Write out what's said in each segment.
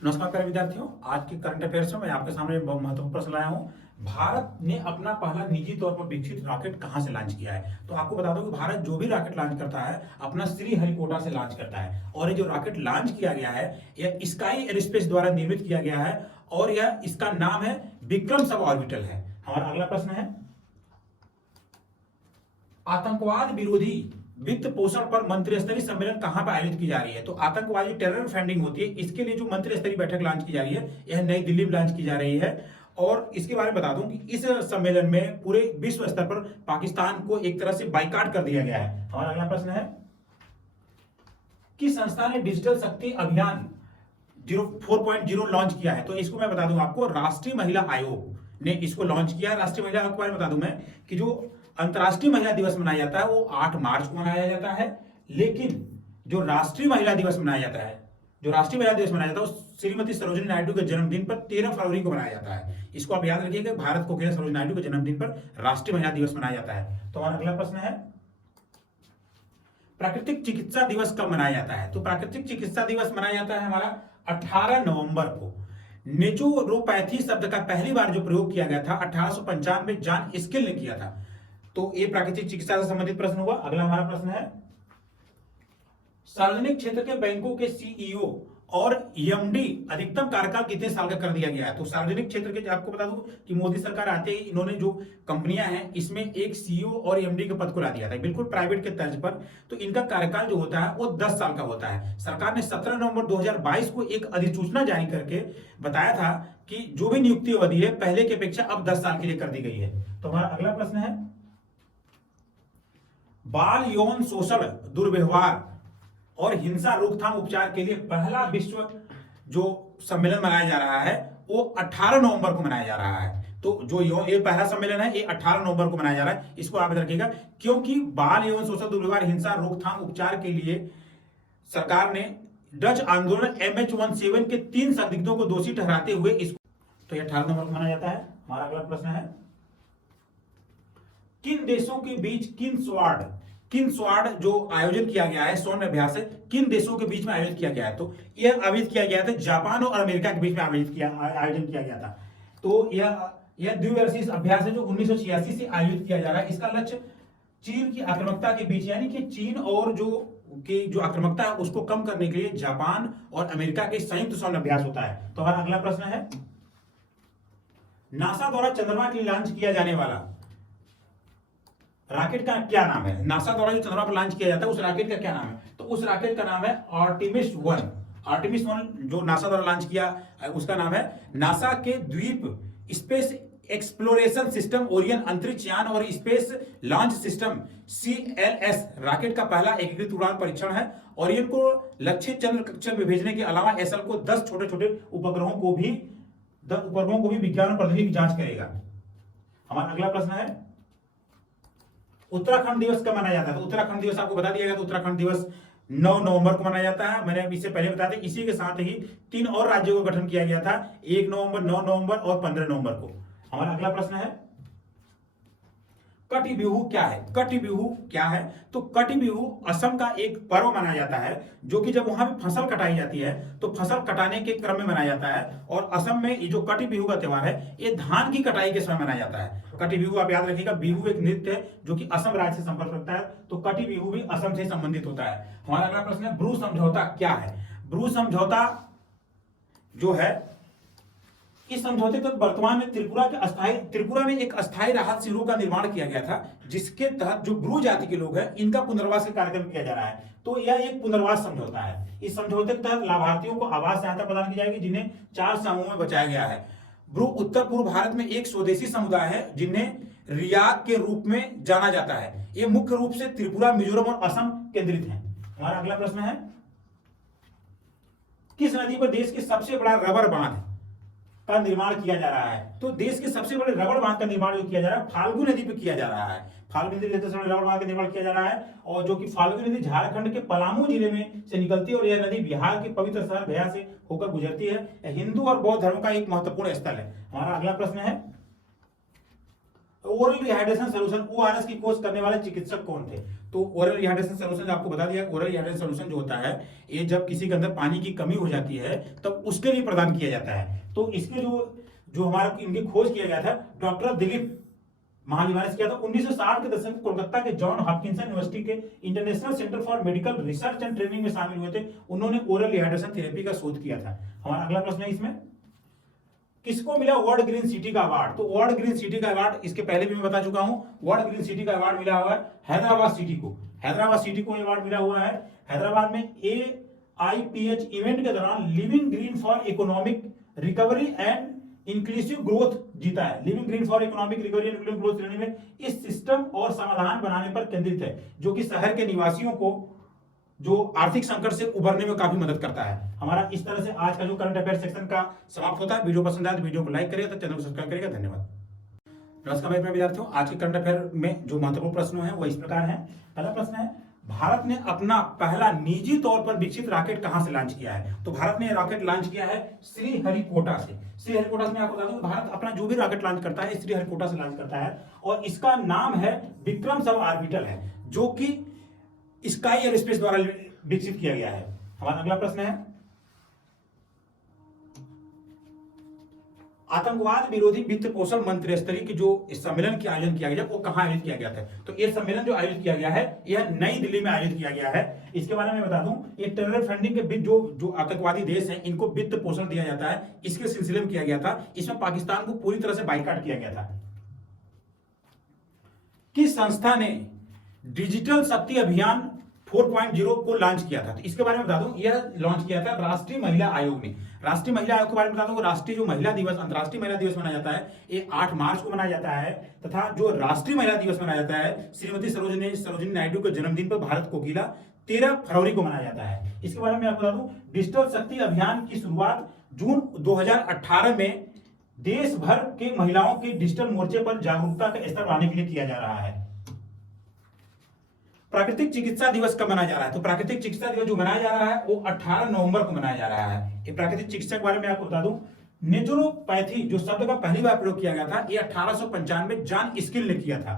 नमस्कार प्यारे विद्यार्थियों, आज के करंट अफेयर्स में मैं आपके सामने बहुत महत्वपूर्ण प्रश्न लाया हूं। भारत ने अपना पहला निजी तौर पर विकसित रॉकेट कहां से लॉन्च किया है? तो आपको बता दूं कि भारत जो भी रॉकेट लॉन्च करता है अपना श्रीहरिकोटा से लॉन्च करता है, और ये जो रॉकेट लॉन्च किया गया है यह स्काई एरोस्पेस द्वारा निर्मित किया गया है, और यह इसका नाम है विक्रम सब ऑर्बिटल है। हमारा अगला प्रश्न है, आतंकवाद विरोधी वित्त पोषण पर मंत्रिस्तरीय सम्मेलन कहां पर आयोजित की जा रही है? तो आतंकवादी टेरर फंडिंग होती है, इसके लिए जो मंत्रिस्तरीय बैठक लॉन्च की जा रही है यह नई दिल्ली में लॉन्च की जा रही है। और इसके बारे में बता दूं कि इस सम्मेलन में पूरे विश्व स्तर पर पाकिस्तान को एक तरह से बाइकाट कर दिया गया है। हमारा अगला प्रश्न है, किस संस्था ने डिजिटल शक्ति अभियान 4.0 लॉन्च किया है? तो इसको मैं बता दूं आपको, राष्ट्रीय महिला आयोग ने इसको लॉन्च किया है। राष्ट्रीय महिला आयोग के बारे में बता दूं मैं कि जो अंतर्राष्ट्रीय महिला दिवस मनाया जाता है वो 8 मार्च को मनाया जाता है, लेकिन जो राष्ट्रीय महिला दिवस मनाया जाता है वो श्रीमती सरोजिनी नायडू के जन्मदिन पर 13 फरवरी को मनाया जाता है। इसको आप याद रखिएगा, भारत को सरोजिनी नायडू के जन्मदिन पर राष्ट्रीय महिला दिवस मनाया जाता है। तो हमारा अगला प्रश्न है, प्राकृतिक चिकित्सा दिवस कब मनाया जाता है? तो प्राकृतिक चिकित्सा दिवस मनाया जाता है हमारा 18 नवंबर को। नेचुरोपैथी शब्द का पहली बार जो प्रयोग किया गया था 1895 में जॉन स्किल ने किया था। तो ये प्राकृतिक चिकित्सा से संबंधित प्रश्न हुआ। अगला हमारा प्रश्न है, सार्वजनिक क्षेत्र के बैंकों के सीईओ और एमडी अधिकतम कार्यकाल कितने साल का कर दिया गया है? तो सार्वजनिक क्षेत्र के, आपको बता दूं कि मोदी सरकार आते ही इन्होंने जो कंपनियां हैं इसमें एक सीईओ और एमडी के पद को ला दिया था, बिल्कुल प्राइवेट के तर्ज पर। तो इनका कार्यकाल जो होता है वो 10 साल का होता है। सरकार ने 17 नवंबर 2022 को एक अधिसूचना जारी करके बताया था कि जो भी नियुक्ति अवधि है पहले की अपेक्षा अब 10 साल के लिए कर दी गई है। तो हमारा अगला प्रश्न है, बाल यौन शोषण, दुर्व्यवहार और हिंसा रोकथाम उपचार के लिए पहला विश्व जो सम्मेलन मनाया जा रहा है वो 18 नवंबर को मनाया जा रहा है। तो जो ये पहला सम्मेलन है ये 18 नवंबर को मनाया जा रहा है, इसको आप याद रखिएगा, क्योंकि बाल यौन शोषण, दुर्व्यवहार, हिंसा रोकथाम उपचार के लिए सरकार ने डच आंदोलन MH17 के 3 संदिग्धों को दोषी ठहराते हुए इसको, तो ये 18 नवंबर को मनाया जाता है। हमारा अगला प्रश्न है, किन देशों के बीच किन स्वाड जो आयोजन किया गया है, स्वर्ण अभ्यास है, किन देशों के बीच में आयोजित किया गया है? तो यह आयोजित किया गया था जापान और अमेरिका के बीच में आयोजन किया गया था। तो यह द्विवर्षीय अभ्यास है जो 1986 से आयोजित किया जा रहा है। इसका लक्ष्य चीन की आक्रामकता के बीच, यानी कि चीन और जो आक्रामकता है उसको कम करने के लिए जापान और अमेरिका के संयुक्त स्वर्ण अभ्यास होता है। तो हमारा अगला प्रश्न है, नासा द्वारा चंद्रमा के लिए लॉन्च किया जाने वाला रॉकेट का क्या नाम है? नासा द्वारा जो चंद्रमा पर लॉन्च किया जाता है उस रॉकेट का क्या नाम है? तो उस रॉकेट का नाम है आर्टेमिस 1। आर्टेमिस 1 जो नासा द्वारा लॉन्च किया उसका नाम है नासा के द्वीप स्पेस एक्सप्लोरेशन सिस्टम ओरियन अंतरिक्ष यान और space launch system CLS rocket का पहला एकीकृत उड़ान परीक्षण है। ओरियन को लक्षित चंद्र कक्षक में भेजने के अलावा एसएल को 10 छोटे छोटे उपग्रहों को भी विज्ञान और प्रौद्योगिकी की जांच करेगा। हमारा अगला प्रश्न है, उत्तराखंड दिवस कब मनाया जाता है? तो उत्तराखंड दिवस आपको बता दिया गया, तो उत्तराखंड दिवस 9 नवंबर को मनाया जाता है। मैंने इससे पहले बताया था। इसी के साथ ही 3 और राज्यों का गठन किया गया था, 1 नवंबर, 9 नवंबर और 15 नवंबर को। हमारा अगला प्रश्न है, कटी बिहू क्या है? कटी बिहू क्या है? तो कटी बिहू असम का एक पर्व मनाया जाता है, जो कि जब वहां पे फसल कटाई जाती है तो फसल कटाने के क्रम में मनाया जाता है। और असम में ये जो कटी बिहू का त्यौहार है ये धान की कटाई के समय मनाया जाता है। कटी बिहू आप याद रखिएगा, बिहू एक नृत्य है जो कि असम राज्य से संपर्क रखता है, तो कटी बिहू भी असम से संबंधित होता है। हमारा अगला प्रश्न है, ब्रू समझौता क्या है? ब्रू समझौता जो है, इस समझौते तक वर्तमान में त्रिपुरा में एक अस्थायी राहत शिविरों का निर्माण किया गया था, जिसके तहत जो ब्रू जाति के लोग हैं इनका पुनर्वास का कार्यक्रम किया जा रहा है। तो यह एक पुनर्वास समझौता है। इस समझौते के तहत लाभार्थियों को आवास सहायता प्रदान की जाएगी, जिन्हें 4 समूहों में बचाया गया है। ब्रू उत्तर पूर्व भारत में एक स्वदेशी समुदाय है जिन्हें रियाक के रूप में जाना जाता है। ये मुख्य रूप से त्रिपुरा, मिजोरम और असम केंद्रित है। हमारा अगला प्रश्न है, किस नदी पर देश के सबसे बड़ा रबर बांध का निर्माण किया जा रहा है? तो देश के सबसे बड़े रबर बांध का निर्माण जो किया जा रहा है फाल्गु नदी पे किया जा रहा है। फाल्गु नदी लेते समय रबर बांध का निर्माण किया जा रहा है, और जो कि फाल्गु नदी झारखंड के पलामू जिले में से निकलती है और यह नदी बिहार के पवित्र शहर गया से होकर गुजरती है। हिंदू और बौद्ध धर्म का एक महत्वपूर्ण स्थल है। हमारा अगला प्रश्न है, ओरल रिहाइड्रेशन सोल्यूशन ओआरएस की खोज करने वाले चिकित्सक कौन थे? तो ओरल रिहाइड्रेशन सोल्यूशन आपको बता दिया, ओरल रिहाइड्रेशन सोल्यूशन जो होता है ये जब किसी के अंदर पानी की कमी हो जाती है तब उसके लिए प्रदान किया जाता है। तो इसके जो जो हमारा इनकी खोज किया गया था डॉक्टर दिलीप महालिवाल किया था 1960 के दशक में कोलकाता के जॉन हॉपकिंसन यूनिवर्सिटी के international centre for medical research and training में शामिल हुए थे। उन्होंने ओरल रिहाइड्रेशन थेरेपी का शोध किया था। हमारा अगला प्रश्न है इसमें, किसको मिला वर्ल्ड ग्रीन सिटी का अवार्ड? तो वर्ल्ड ग्रीन सिटी का अवार्ड इसके पहले भी मैं बता चुका हूं, वर्ल्ड ग्रीन सिटी का अवार्ड मिला हुआ है हैदराबाद सिटी को। हैदराबाद सिटी को अवार्ड मिला हुआ है। हैदराबाद में AIPH इवेंट के दौरान living green for economic recovery and inclusive growth जीता है। Living green for economic recovery and inclusive growth श्रेणी में इस सिस्टम और समाधान बनाने पर केंद्रित है जो कि शहर के निवासियों को जो आर्थिक संकट से उबरने में काफी मदद करता है। हमारा इस तरह से आज का जो करंट अफेयर सेक्शन का समाप्त होता है। वीडियो पसंद आए तो वीडियो को लाइक करिएगा, तो चैनल को सब्सक्राइब करिएगा। धन्यवाद। नमस्कार भाई विद्यार्थियों, आज के करंट अफेयर में जो महत्वपूर्ण प्रश्न है वो इस प्रकार है। पहला प्रश्न है, भारत ने अपना पहला निजी तौर पर विकसित रॉकेट कहां से लॉन्च किया है? तो भारत ने रॉकेट लॉन्च किया है श्रीहरिकोटा से। श्रीहरिकोटा से मैं आपको बता दूं, भारत अपना जो भी रॉकेट लॉन्च करता है श्रीहरिकोटा से लॉन्च करता है और इसका नाम है विक्रम सब ऑर्बिटल है, जो कि स्काई एयर स्पेस द्वारा विकसित किया गया है। हमारा अगला प्रश्न है, आतंकवाद विरोधी वित्त पोषण मंत्री स्तरीय की जो सम्मेलन की आयोजन किया गया वो कहां आयोजित किया गया था? तो ये सम्मेलन जो आयोजित किया गया है यह नई दिल्ली में आयोजित किया गया है। इसके बारे में बता दूं, ये टेरर फंडिंग के जो आतंकवादी देश हैं इनको वित्त पोषण दिया जाता है, इसके सिलसिले में किया गया था। इसमें पाकिस्तान को पूरी तरह से बाइकाट किया गया था। किस संस्था ने डिजिटल शक्ति अभियान 4.0 को लॉन्च किया था? तो इसके बारे में बता दूं, यह लॉन्च किया था राष्ट्रीय महिला आयोग ने। राष्ट्रीय महिला आयोग के बारे में बता दूं, राष्ट्रीय जो महिला दिवस अंतर्राष्ट्रीय महिला दिवस मनाया जाता है ये 8 मार्च को मनाया जाता है, तथा जो राष्ट्रीय महिला दिवस मनाया जाता है श्रीमती सरोजिनी नायडू के जन्मदिन पर भारत कोकिला 13 फरवरी को मनाया जाता है। इसके बारे में आपको बता दूं, डिजिटल शक्ति अभियान की शुरुआत जून 2018 में देश भर के महिलाओं के डिजिटल मोर्चे पर जागरूकता का स्तर बढ़ाने के लिए किया जा रहा है। प्राकृतिक चिकित्सा दिवस कब मनाया जा रहा है? तो प्राकृतिक चिकित्सा दिवस जो मनाया जा रहा है वो 18 नवंबर को मनाया जा रहा है। ये प्राकृतिक चिकित्सा के बारे में आपको बता दूं, नेचुरोपैथी जो शब्द का पहली बार प्रयोग किया गया था ये 1895 जॉन स्किल ने किया था।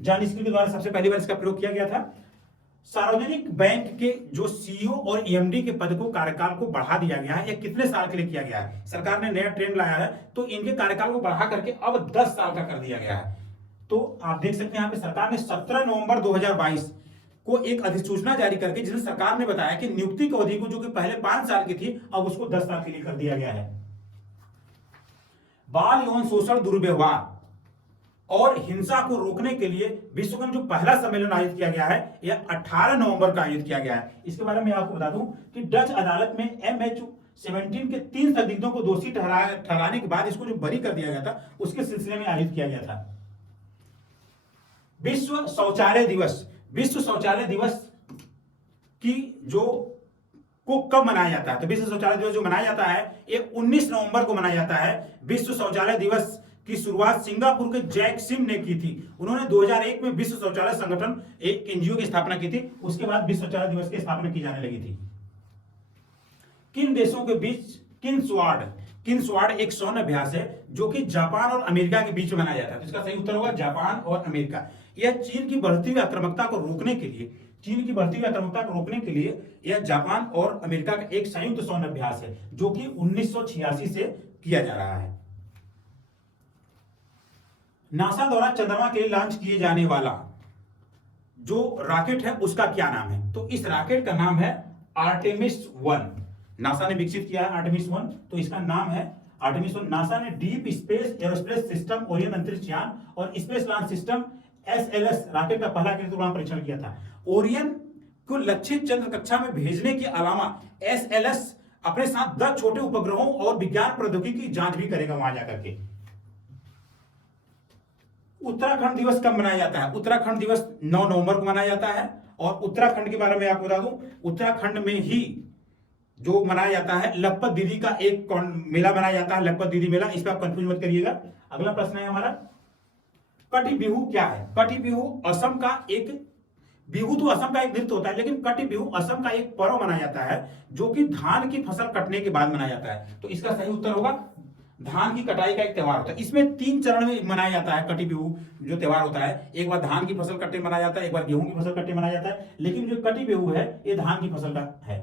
जॉन स्किल के द्वारा सबसे पहली बार इसका प्रयोग किया गया था। सार्वजनिक बैंक के जो CEO और EMD के पद को कार्यकाल को बढ़ा दिया गया है। ये कितने साल के लिए किया गया है? सरकार ने नया ट्रेंड लाया है तो इनके कार्यकाल को बढ़ा करके अब 10 साल का कर दिया गया है। तो आप देख सकते हैं यहाँ पे सरकार ने 17 नवंबर 2022 को एक अधिसूचना जारी करके जिसमें सरकार ने बताया कि नियुक्ति की अवधि को जो कि पहले 5 साल की थी अब उसको 10 साल के लिए कर दिया गया है। बाल यौन शोषण, दुर्व्यवहार और हिंसा को रोकने के लिए विश्व का जो पहला सम्मेलन आयोजित किया गया है यह 18 नवंबर का आयोजित किया गया है। इसके बारे में आपको बता दूं कि डच अदालत में MH17 के 3 संदिग्धों को दोषी ठहराने के बाद इसको जो बरी कर दिया गया था उसके सिलसिले में आयोजित किया गया था। विश्व शौचालय दिवस, विश्व शौचालय दिवस की जो को कब मनाया जाता है? तो विश्व शौचालय दिवस जो मनाया जाता है ये 19 नवंबर को मनाया जाता है। विश्व शौचालय दिवस की शुरुआत सिंगापुर के जैक सिम ने की थी। उन्होंने 2001 में विश्व शौचालय संगठन एक NGO की स्थापना की थी। उसके बाद विश्व शौचालय दिवस की स्थापना की जाने लगी थी। किन देशों के बीच किनस्वाड एक सौन अभ्यास है जो कि जापान और अमेरिका के बीच में मनाया जाता है? तो इसका सही उत्तर होगा जापान और अमेरिका। यह चीन की बढ़ती हुई आक्रामकता को रोकने के लिए यह जापान और अमेरिका का एक संयुक्त सौन अभ्यास है जो कि 1986 से किया जा रहा है। नासा द्वारा चंद्रमा के लिए लॉन्च किए जाने वाला जो रॉकेट है उसका क्या नाम है? तो इस रॉकेट का नाम है आर्टेमिस 1। नासा ने विकसित किया है आर्टेमिस 1, तो इसका नाम है आर्टेमिस 1। नासा ने deep space aerospace system Orion अंतरिक्ष यान और space launch system SLS rocket का पहला कृत्रिम उड़ान परीक्षण किया था। ओरियन को लक्षित चंद्र कक्षा में भेजने के अलावा SLS अपने साथ 10 छोटे उपग्रहों और विज्ञान प्रौद्योगिकी की जांच भी करेगा वहां जाकर के। उत्तराखंड दिवस कब मनाया जाता है? उत्तराखंड दिवस 9 नवंबर को मनाया जाता है। और उत्तराखंड के बारे में आपको बता दूं, उत्तराखंड में ही जो मनाया जाता है लखपत दीदी का एक मेला मनाया जाता है, लखपत दीदी मेला। इस पर आप कंफ्यूज मत करिएगा। अगला प्रश्न है हमारा, कटी बिहू क्या है? कटी बिहू असम का एक, बिहू तो असम का एक नृत्य होता है, लेकिन कटी बिहू असम का एक पर्व मनाया जाता है जो कि धान की फसल कटने के बाद मनाया जाता है। तो इसका सही उत्तर होगा धान की कटाई का एक त्योहार होता है। इसमें 3 चरण में मनाया जाता है कटी बिहू जो त्योहार होता है। एक बार धान की फसल कटते मनाया जाता है, एक बार गेहूं की फसल कटते मनाया जाता है, लेकिन जो कटी बिहू है ये धान की फसल का है।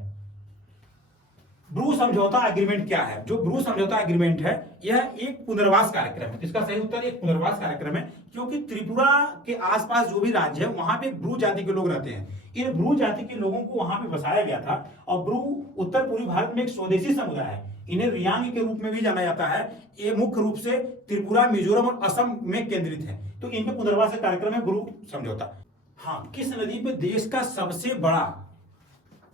ब्रू समझौता एग्रीमेंट क्या है? जो ब्रू समझौता एग्रीमेंट है यह एक पुनर्वास कार्यक्रम है। इसका सही उत्तर एक पुनर्वास कार्यक्रम है, क्योंकि त्रिपुरा के आसपास जो भी राज्य है वहां पे ब्रू जाति के लोग रहते हैं। इन ब्रू जाति के लोगों को वहां पे बसाया गया था। और ब्रू उत्तर पूर्वी भारत में एक स्वदेशी समुदाय है। इन्हें रियांग के रूप में भी जाना जाता है। ये मुख्य रूप से त्रिपुरा, मिजोरम और असम में केंद्रित है। तो इनके पुनर्वास कार्यक्रम है ब्रू समझौता। हाँ, किस नदी पे देश का सबसे बड़ा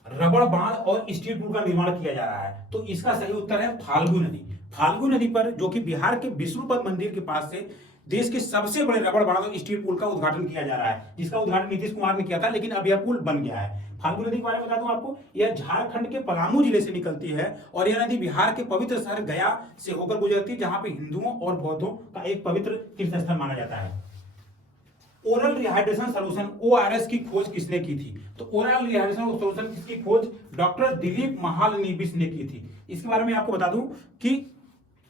रबड़ बांध और स्टील पुल का निर्माण किया जा रहा है? तो इसका सही उत्तर है फाल्गु नदी। फाल्गु नदी पर, जो कि बिहार के विष्णुपद मंदिर के पास से देश के सबसे बड़े रबड़ बांध और स्टील पुल का उद्घाटन किया जा रहा है, जिसका उद्घाटन नीतीश कुमार ने किया था, लेकिन अब यह पुल बन गया है। फाल्गु नदी के बारे में बता दूं आपको, यह झारखंड के पलामू जिले से निकलती है और यह नदी बिहार के पवित्र शहर गया से होकर गुजरती है, जहां पे हिंदुओं और बौद्धों का एक पवित्र तीर्थ स्थल माना जाता है। ओरल रिहाइड्रेशन सोल्यूशन ORS की खोज किसने की थी? तो ओरल रिहाइड्रेशन सोल्यूशन की खोज डॉक्टर दिलीप महालनोबिस ने की थी। इसके बारे में आपको बता दूं कि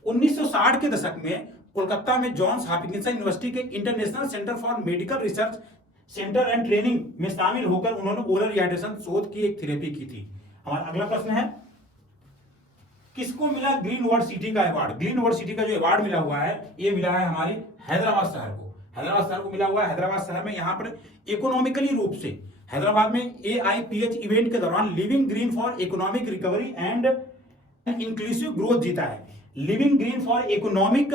1960 के दशक में कोलकाता में जॉन्स हॉपकिंस यूनिवर्सिटी के international centre for medical research centre and training में शामिल होकर उन्होंने ओरल रिहाइड्रेशन शोध की एक थेरेपी की थी। हमारा अगला प्रश्न है, किसको मिला ग्रीन वर्ल्ड सिटी का अवार्ड? ग्रीन वर्ल्ड सिटी का जो अवार्ड मिला हुआ है ये मिला है हमारे हैदराबाद शहर को। हैदराबाद शहर को मिला हुआ है। हैदराबाद शहर में यहाँ पर इकोनॉमिकली रूप से हैदराबाद में AIPH इवेंट के दौरान living green for economic recovery and inclusive growth जीता है। Living green for economic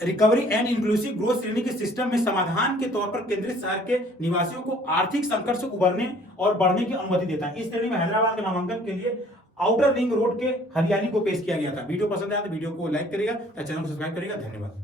recovery and inclusive growth श्रेणी के सिस्टम में समाधान के तौर पर केंद्रित शहर के निवासियों को आर्थिक संकट से उबरने और बढ़ने की अनुमति देता है। इस श्रेणी में हैदराबाद के नामांकन के लिए आउटर रिंग रोड के हरियाली को पेश किया गया था। वीडियो पसंद आया तो वीडियो को लाइक करिएगा, चैनल को सब्सक्राइब करिएगा। धन्यवाद।